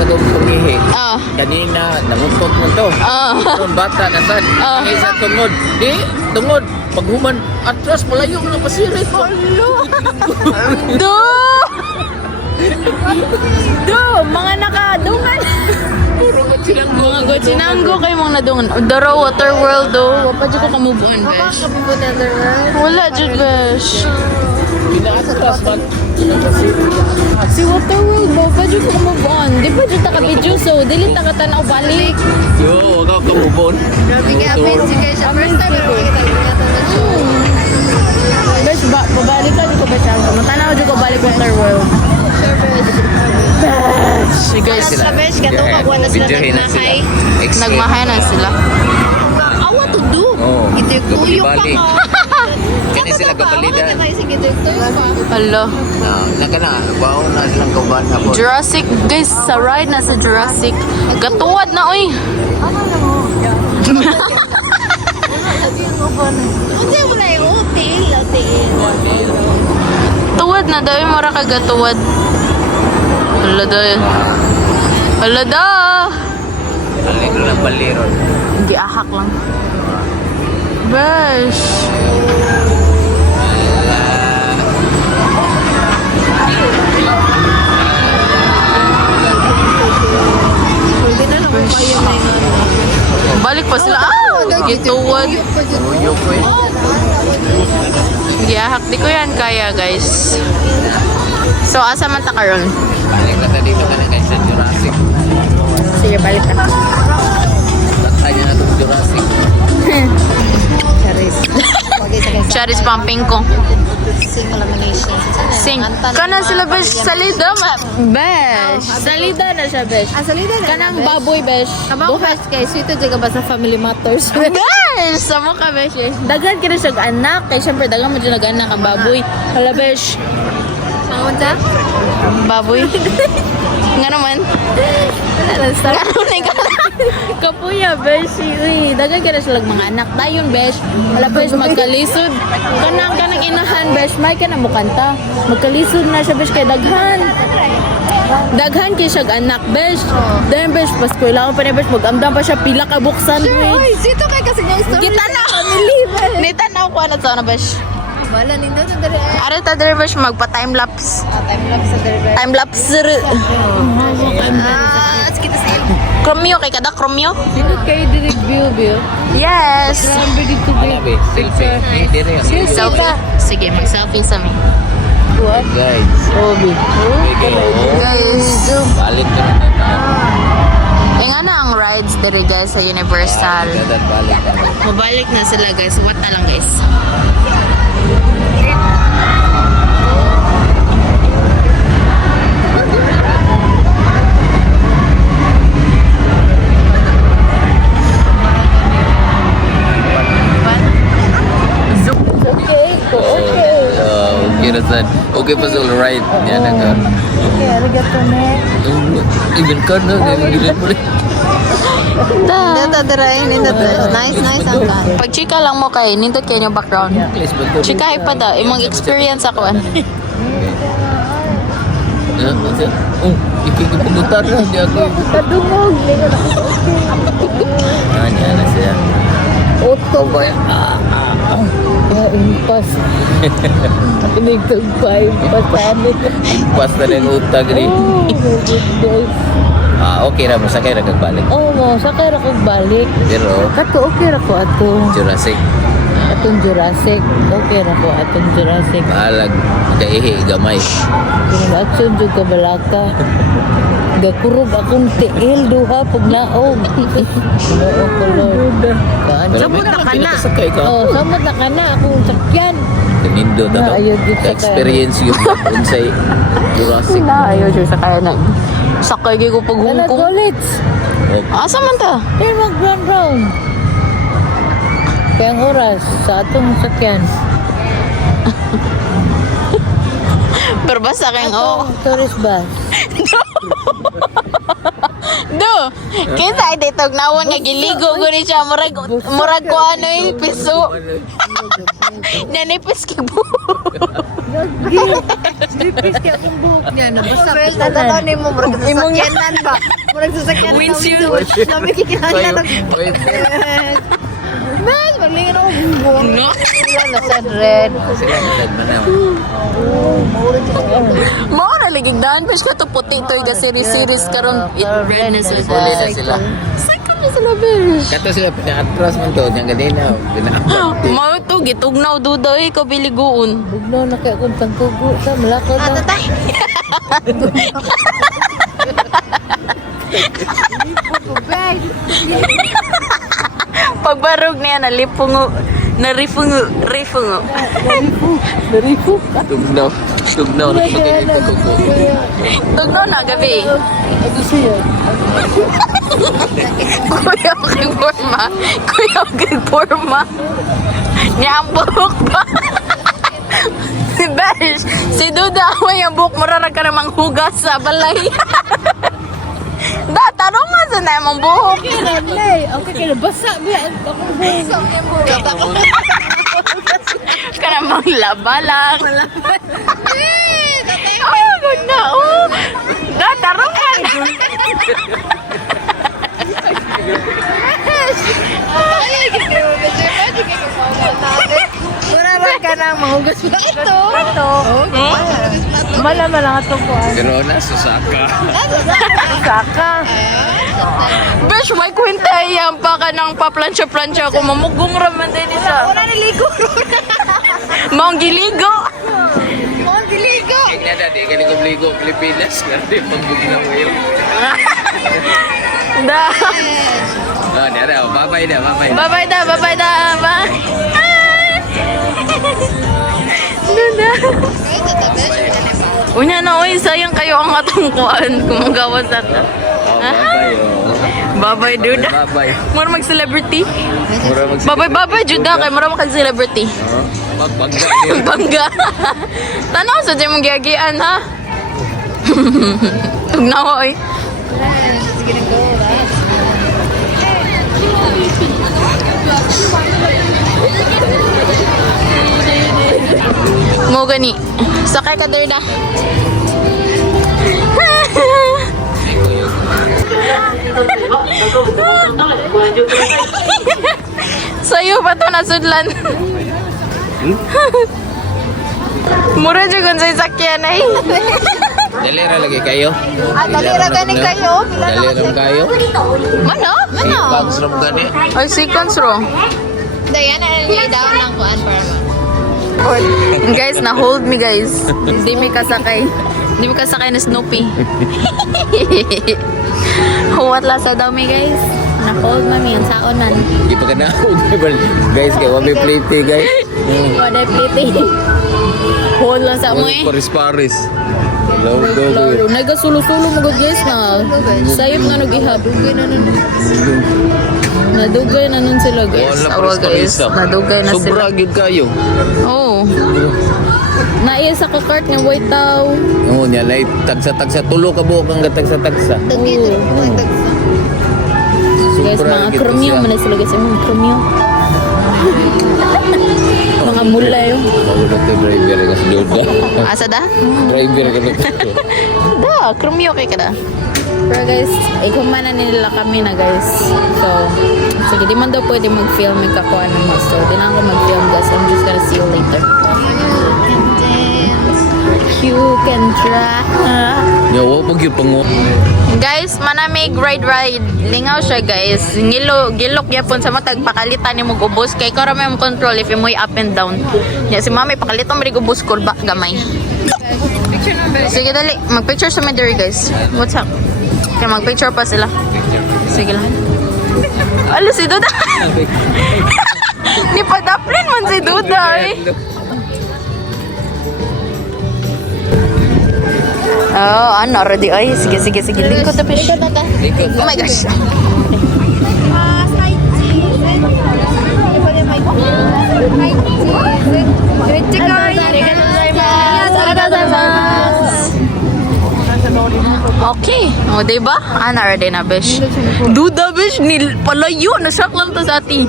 itong pangihi. Ah. Kanina, nangutot mo to. Ah. Itong bata na sad. Ah. Isa tungod. Di, tungod. Paghuman, atras, malayo na pasirit. Do! Do! Mga nakadungan! Mga gotsinanggo kay mong nadungan. Daro, water world do. Wapa dyan ko kamubuan, besh. Wala dyan, besh. Pinaatras man. Si water world ba? Wapa dyan ko kamubuan. Di pa dyan taka-video, so dili taka-tanaw balik. Yo, wag ako kamubon. Grabe ka, amazing guys. First time pero makita na siya. Besh, babalik ka dyan ko, besh. Matanaw dyan ko balik water world. Besh! Guys, Sa besh, katuka ko na sila Videohin na sila. nagmahay. nagmahay na sila. Awa to do. Oo. Ito yung tuyo pa Balik. ka. Kani sila kapalidan. Ito yung tuyo pa. Hello. Naka na, baon na silang kauban hapon. Jurassic, guys, sa ride na sa Jurassic. Gatuwad na, oy. Hindi mo na yung hotel. Tuwad na daw, yung mara kagatuwad. Hala daw. Hala daw. Alin lang baliron. Hindi ahak lang. Besh. Pwede na lang kayo na yung Balik pa sila. Ah! Gituwad. Tuyo ko eh. Hindi ahak. Di ko yan kaya, guys. So, asa man ta karon? Balik na tayo dito ka na guys sa Jurassic. Sige, balik ka. Tatay na itong Jurassic. charis. Charis pumping ko. Sing elimination. Sing. Kanan sila, besh. Salida, besh. Salida na siya, besh. Ah, salida na. Kanang baboy, besh. Kamang besh kay sweet jaga ba sa Family Matters? Besh! Sama ka, besh. Dagan ka na siya anak. Kaya syempre, dagan mo dyan nag-anak ang baboy. Hala, besh. Mangon sa? Baboy. Nga naman. Nga naman ka. Kapuya, besh. Uy, dagan ka na sila mga anak. Dayon, besh. Hala, besh, magkalisod. Kanang inahan, besh. May ka na mukanta. Magkalisod na siya, besh, kay daghan. Daghan kay siya anak, besh. Then, besh, paskwela ko pa niya, besh. Mag-amdam pa siya, pila ka book sandwich. Ay, sito kay kasi ng story. Kita na! Nitanaw ko na sa besh. Wala nindo sa dere. Ari ta dere besh magpa-time lapse. Time lapse sa dere. Time lapse. Kita sa iyo. Chromio kay kada chromio? Sino kayo direct view? Yes. Grabe dito Grabe, selfie. Eh, dire ang Selfie. Sige, mag-selfie sa mi. guys. Obi. Guys, Balik ka na. nga na ang rides dere guys sa Universal. Dadan balik ka na. Mabalik na sila guys. What na lang guys. Okay na sad. Okay pa sa ride. Yan na ka. Even ka na. Gilit mo rin. Data dere nindo. Nice ang ka. Pag chika lang mo kay nindot kayo yung background. Please, ba't ko- Chika pa daw. Imong experience ako. Oh, ikikipundutan na. Hindi ako. Kadungog. Yan na siya. Oto ba? Impas. Pinigtagpay. Pasanit. Impas na ng utag ni. Oh, my goodness. Okay na. Masakay na kagbalik. Oh, mo, sakay ra kog balik. Pero, Kato okay ra ko atong Jurassic. Jurassic. Okay ra ko atong Jurassic. Bahalag. Kaihi, gamay. Kinag-action jud ka balaka. Gakurog akong tiil duha pag naog. Oo ko Lord. Samot na ka na. Sakay ka. Oh, samot na ka na akong sakyan. Kanindo na ba? Ayun, dito sa Experience yung unsay Jurassic. Ayaw siya sa kaya na. Sakay kayo ko pag Ano hungkong. ulit? Asa man ta? Pero mag-round round. Kaya ang oras sa atong sakyan. Pero basta kayong Atong tourist bus. Do, kinsa ay ditog nawon nga giligo ko ni siya murag ko ano yung piso. Nanipis kay buhok. Nipis kaya akong buhok niya. Nabasa. Tatalaw ni mo. Murag sasakyanan ba? Murag sasakyanan. Windshield. Sabi kikinala. Mas, maglingin ako buhok. No. Sila na sa red. Sila nasad man na. Mao na ligigdaan pes ka to puti to iga series karon it red na sila. Huli na sila. Cycle na sila besh. Kato sila pina-atras man to. Yang ganina. Pina-atras. Mao to gitugnaw dudoy ko biliguon. Bugnaw na kaya kung tangkugo ta, malakaw na. Tatay. Pagbarog niya nalipungo rifungo. Tugnaw. Tugnaw na pagkakita ko. Tugnaw na gabi. Ito siya. Kuya kay forma. Niya ang buhok pa. Besh, si Duda mo yung buhok mo rarag ka namang hugas sa balay. Da, tanong nga sa na yung buhok. Okay, kaya basa biya. Akong buhok. Ka namang labalang. Ay, good na. Oh. Da, tanong nga na. Mura ka nang mahugas mo. Ito. Malaman lang itong kuhan. Pero na, susaka. Saka. Besh, may kwenta yan pa ka ng paplansya-plansya ko. Mamugong raman din isa. Una niligo. Maong giligo. Mon diligo. Kaya na dati, ganun kong ligo Pilipinas. Kasi pagbugnaw mo yun. Da. Oh, nara. Babay na, babay na. Bye-bye da, bye-bye da. Bye. Duda. Unya na, oy, sayang kayo ang atungkuan kung magawa sa ta. Oh, babay. Bye-bye, Duda. Babay. Mura mag-celebrity. Mura mag Bye-bye, Juda. Kaya mura mag-celebrity. Magbangga. Bangga. Tanaw sa dyan mong giyagian, ha? Tugnawa, oy. Mo gani. Sakay ka, Duda. Sa'yo pa to nasudlan. Mura dyan kung sa'yo sakyan ay. Dalira lagi kayo. Dalira gani kayo. Dalira kayo. Mano? Bagus ram gani. Ay, seconds ro. Dayan na nilay down lang kuan para mo. Guys, na-hold me guys. Hindi mi kasakay. Hindi mi kasakay na Snoopy. Huwat lasa daw mi guys. Na-hold mami ang saon man. Di pa ka na. Guys, kaya wabi play guys. Waday pliti. Hold lang sa mo eh. Paris. Love. Lalo, nagasulo-sulo mo good guys na. Sayop na nag-ihab. Nadugay na nun sila guys. Awa guys. Nadugay na Sobra sila. gid kayo. Oo. Naiya sa kakart nga white daw. Oo, niya lay tagsa tulo ka buok ang tagsa. Oo. Guys, mga gid to krumyo. siya. Manay sila guys. Mga krumyo. Mga mula yun. Pagod to driver ka sa Duda. Asa da? Driver ka to. Da, krumyo kay kada. Pero guys, ikumanan nila kami na guys. So, sige, di man daw pwede mag-film may kakuha naman. So, di na ako mag-film guys. I'm just gonna see you later. You can try. Yo, pag yung pango. Guys, manamig ride. Lingaw siya guys. Gilok yapon sa matag pakalitan ni mo gubos. Kay ko ramay mo control if imoy up and down. Ya si mami pakalitan mo rin gubos kurba gamay. Sige dali, mag-picture sa meduri guys. What's up? Kaya mag-picture pa sila. Sige lang. Alo si Duda. Ni padaplin man si Duda eh. Oh, ano, ready? Ay, sige. Lingkod na fish. Oh my gosh. Arigatou gozaimasu. Okay. O, diba? Ana, ready na, besh. Duda, besh. Palayo. Nashock lang to sa ati.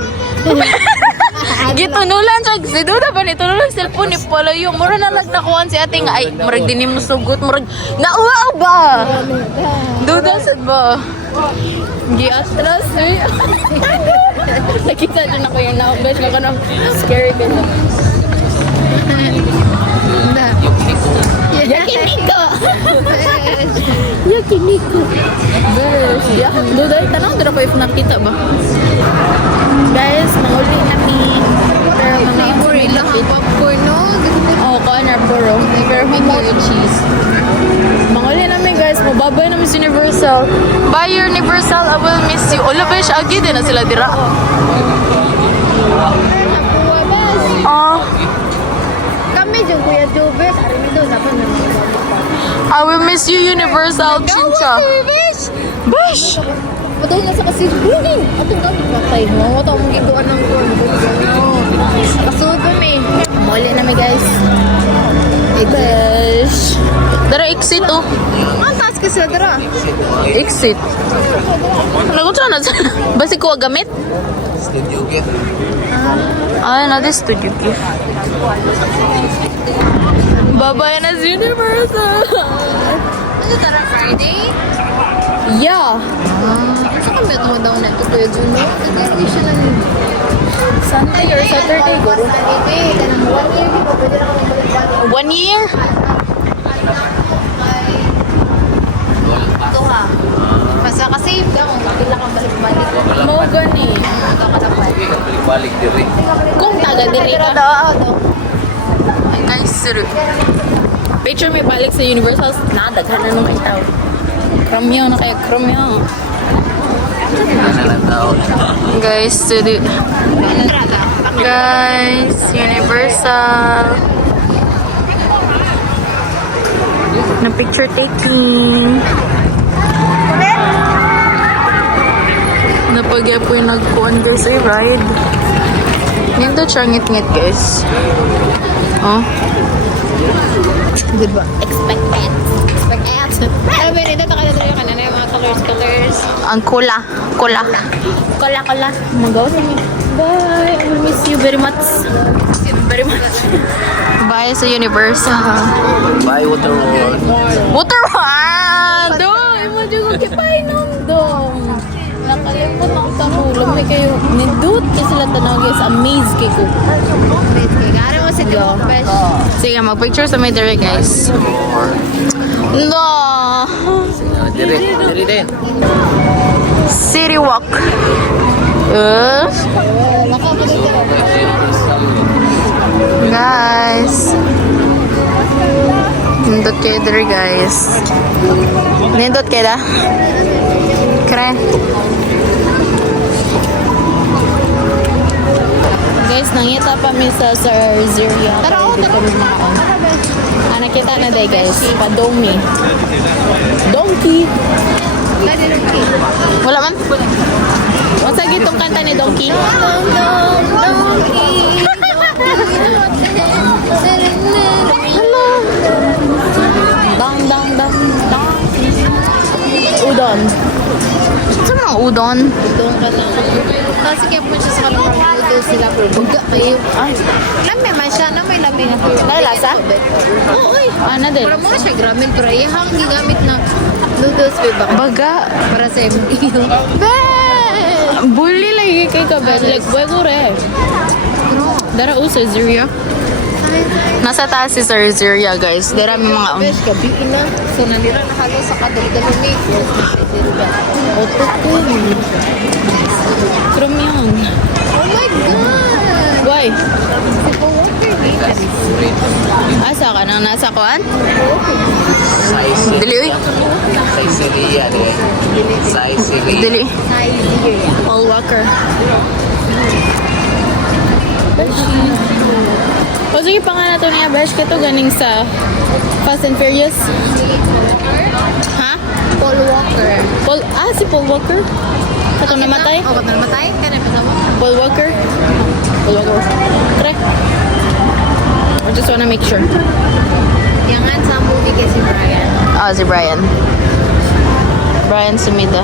Gitunulan siya. Si Duda pa ni tunulan cellphone ni palayo. Mura na nagnakuhan si ate nga. Ay, murag din mo sugot. Murag, nauwa ba? Duda, sad ba? Giatras, eh. Nakita dyan ako yung now, besh. Nakanang scary ka na. Yakiniko! Yakiniko! Besh, yeah. Duda, tanong dira pa if nakita ba? Guys, manguli namin. Pero mga Favorite lang ang popcorn, no? oh, corner puro. Pero With cheese. manguli namin guys, mababay namin sa Universal. Bye Universal, I will miss you. Ola besh, agi din na sila dira. Oh, Kami dyan, Kuya Jobers. Arin ito, dapat na I will miss you Universal, Chincha. Besh! Matawag na sa kasirbuhin. Atong gamit matay mo. Matawag mong giguan ng corn. Kasunod pa may. Muli namin guys. Besh. Dara exit oh. Ang taas ka sila, dara. Exit. Nagutra na sa. Basi ko gamit? Studio gift. Ay, na this studio gift. Babay na sa Universal. Ano tara, Friday? Yeah. Sa kami ito daw na ito, Kuya Juno. Hindi siya lang. Sunday or Saturday go. Saturday, kanang 1 year, di ba? Pwede na kami balik-balik. 1 year? Ito ha. Basta kasi, kung kapila kang balik-balik. Mo gani. Ito ka na balik. Balik-balik diri. Kung taga diri ka. Ay guys, sir. Picture may balik sa Universal. Nadaghan na nung itaw. Kromyo na kayo, kromyo. Ano lang tao. Guys, guys, Universal. Na picture taking. Napagya po yung nagkuhan guys ay ride. Nindot siya ngit-ngit guys. Oh. Good ba? Expected. Alam mo, rin, ito kaya tayo ka na yung mga colors. Ang kula. Kula. Magawa niya. Bye. I will miss you very much. Very much. Bye sa Universal. Bye, water world. Water World! Do! Imagine ko kipainom dong. Nakalimot ako sa mulo. May kayo nindut kasi sila tanaw guys. Amazed kay ko. Gari mo si Tio Pesh. Sige, mag-picture sa may dire guys. No! Diri din. City Walk. Guys. Nindot kayo dire guys. Nindot kayo da? Kare. Guys, nangita pa mi sa Sir Ziria. Tara, kami makaon. Nakita na day guys. Padomi. Donkey. Wala man? Wasa gitong kanta ni Donkey? Hello. Dang, dang, dang, dang. Udon. Saan mga udon? Doon ka na. Kasi kaya po siya sa kanong noodles sila. Pero buga kayo. Ay, Lame man siya na may lame na. Nalalasa? Oo, oy. ano din? Pero mga siya gramin. Pero ihang gigamit na noodles. Ba? Baga. Para sa MD. Bully lagi kay ka ba? Like, buwego re. Dara uso, Ziria. Nasa taas si Sir Ziria, guys. Dara may mga... Besh, gabi na. So, nandira na halos sa kadal-dalo ni Oto ko. Krum yun. Oh my God! Why? Si Paul Walker, Asa ka nang nasa kuan? Size. Dili, uy. Size Silia, dili. Size Silia. Dili. Paul Walker. O sige pa nga na ito niya, Besh. Kito ganing sa Fast and Furious. Ha? Paul Walker. Si Paul Walker? Kato namatay? Oo, kato namatay? Kaya na mo. Paul Walker? Paul Walker. Tara. I just wanna make sure. Yan nga sa movie kay si Brian. Si Brian. Brian Sumida.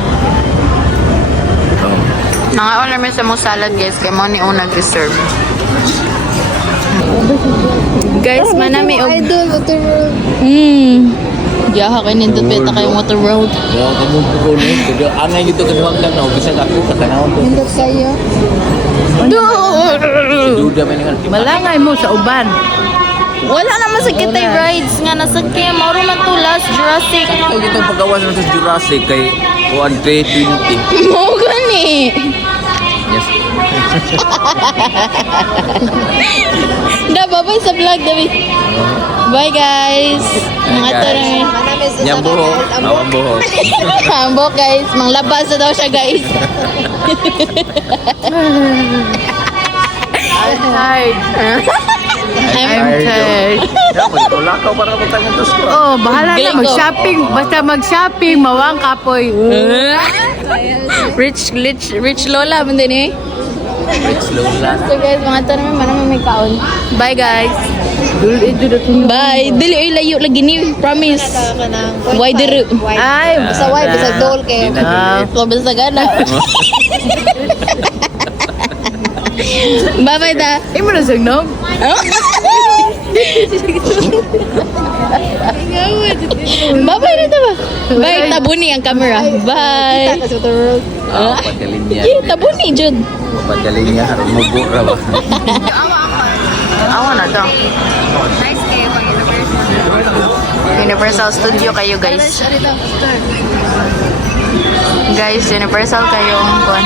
Mga order mo sa mo salad guys, kay mo ni una nag-reserve. Guys, manami og Idol, water world. Yaha kay nindot beta kay water world. Kaya kamu ko ni, kaya angay dito kanuhang lang na bisa ako katanawon to. Hindot kayo. Duda man nga. Malangay mo sa uban. Wala naman sa kitay rides nga nasakyan. Mauro man to last Jurassic. Ay dito pagawas na sa Jurassic kay kuan 320. Mo gani. Yes. Da babay sa vlog David. Bye guys. Mga guys. tarang. Manami sa Yang buho, awang buho. Ambok guys, manglabas na daw siya guys. I'm tired. I'm tired. Dapat wala ka para magtangan to ko. Oh, bahala na Galing ko. mag-shopping. Basta mag-shopping, mawang kapoy. Rich Lola man din eh. Slow lang. So guys, mga tanong manami may kaon. Bye guys. Bye. Dili ay layo lagi ni, promise. Why the route? Ay, Sa wife, sa dol kayo. Sobrang sagana. Bye-bye da. imo na sagnog. Bye-bye na ba? Bye, tabuni ang camera. Bye. Sa water world. Pagaling niya. Yeah, tabuni, Jud. Pagaling niya harus mubo ra ba. Awa na to. Nice kayo pang university. Universal Studio kayo, guys. Guys, Universal kayo ang kuwan.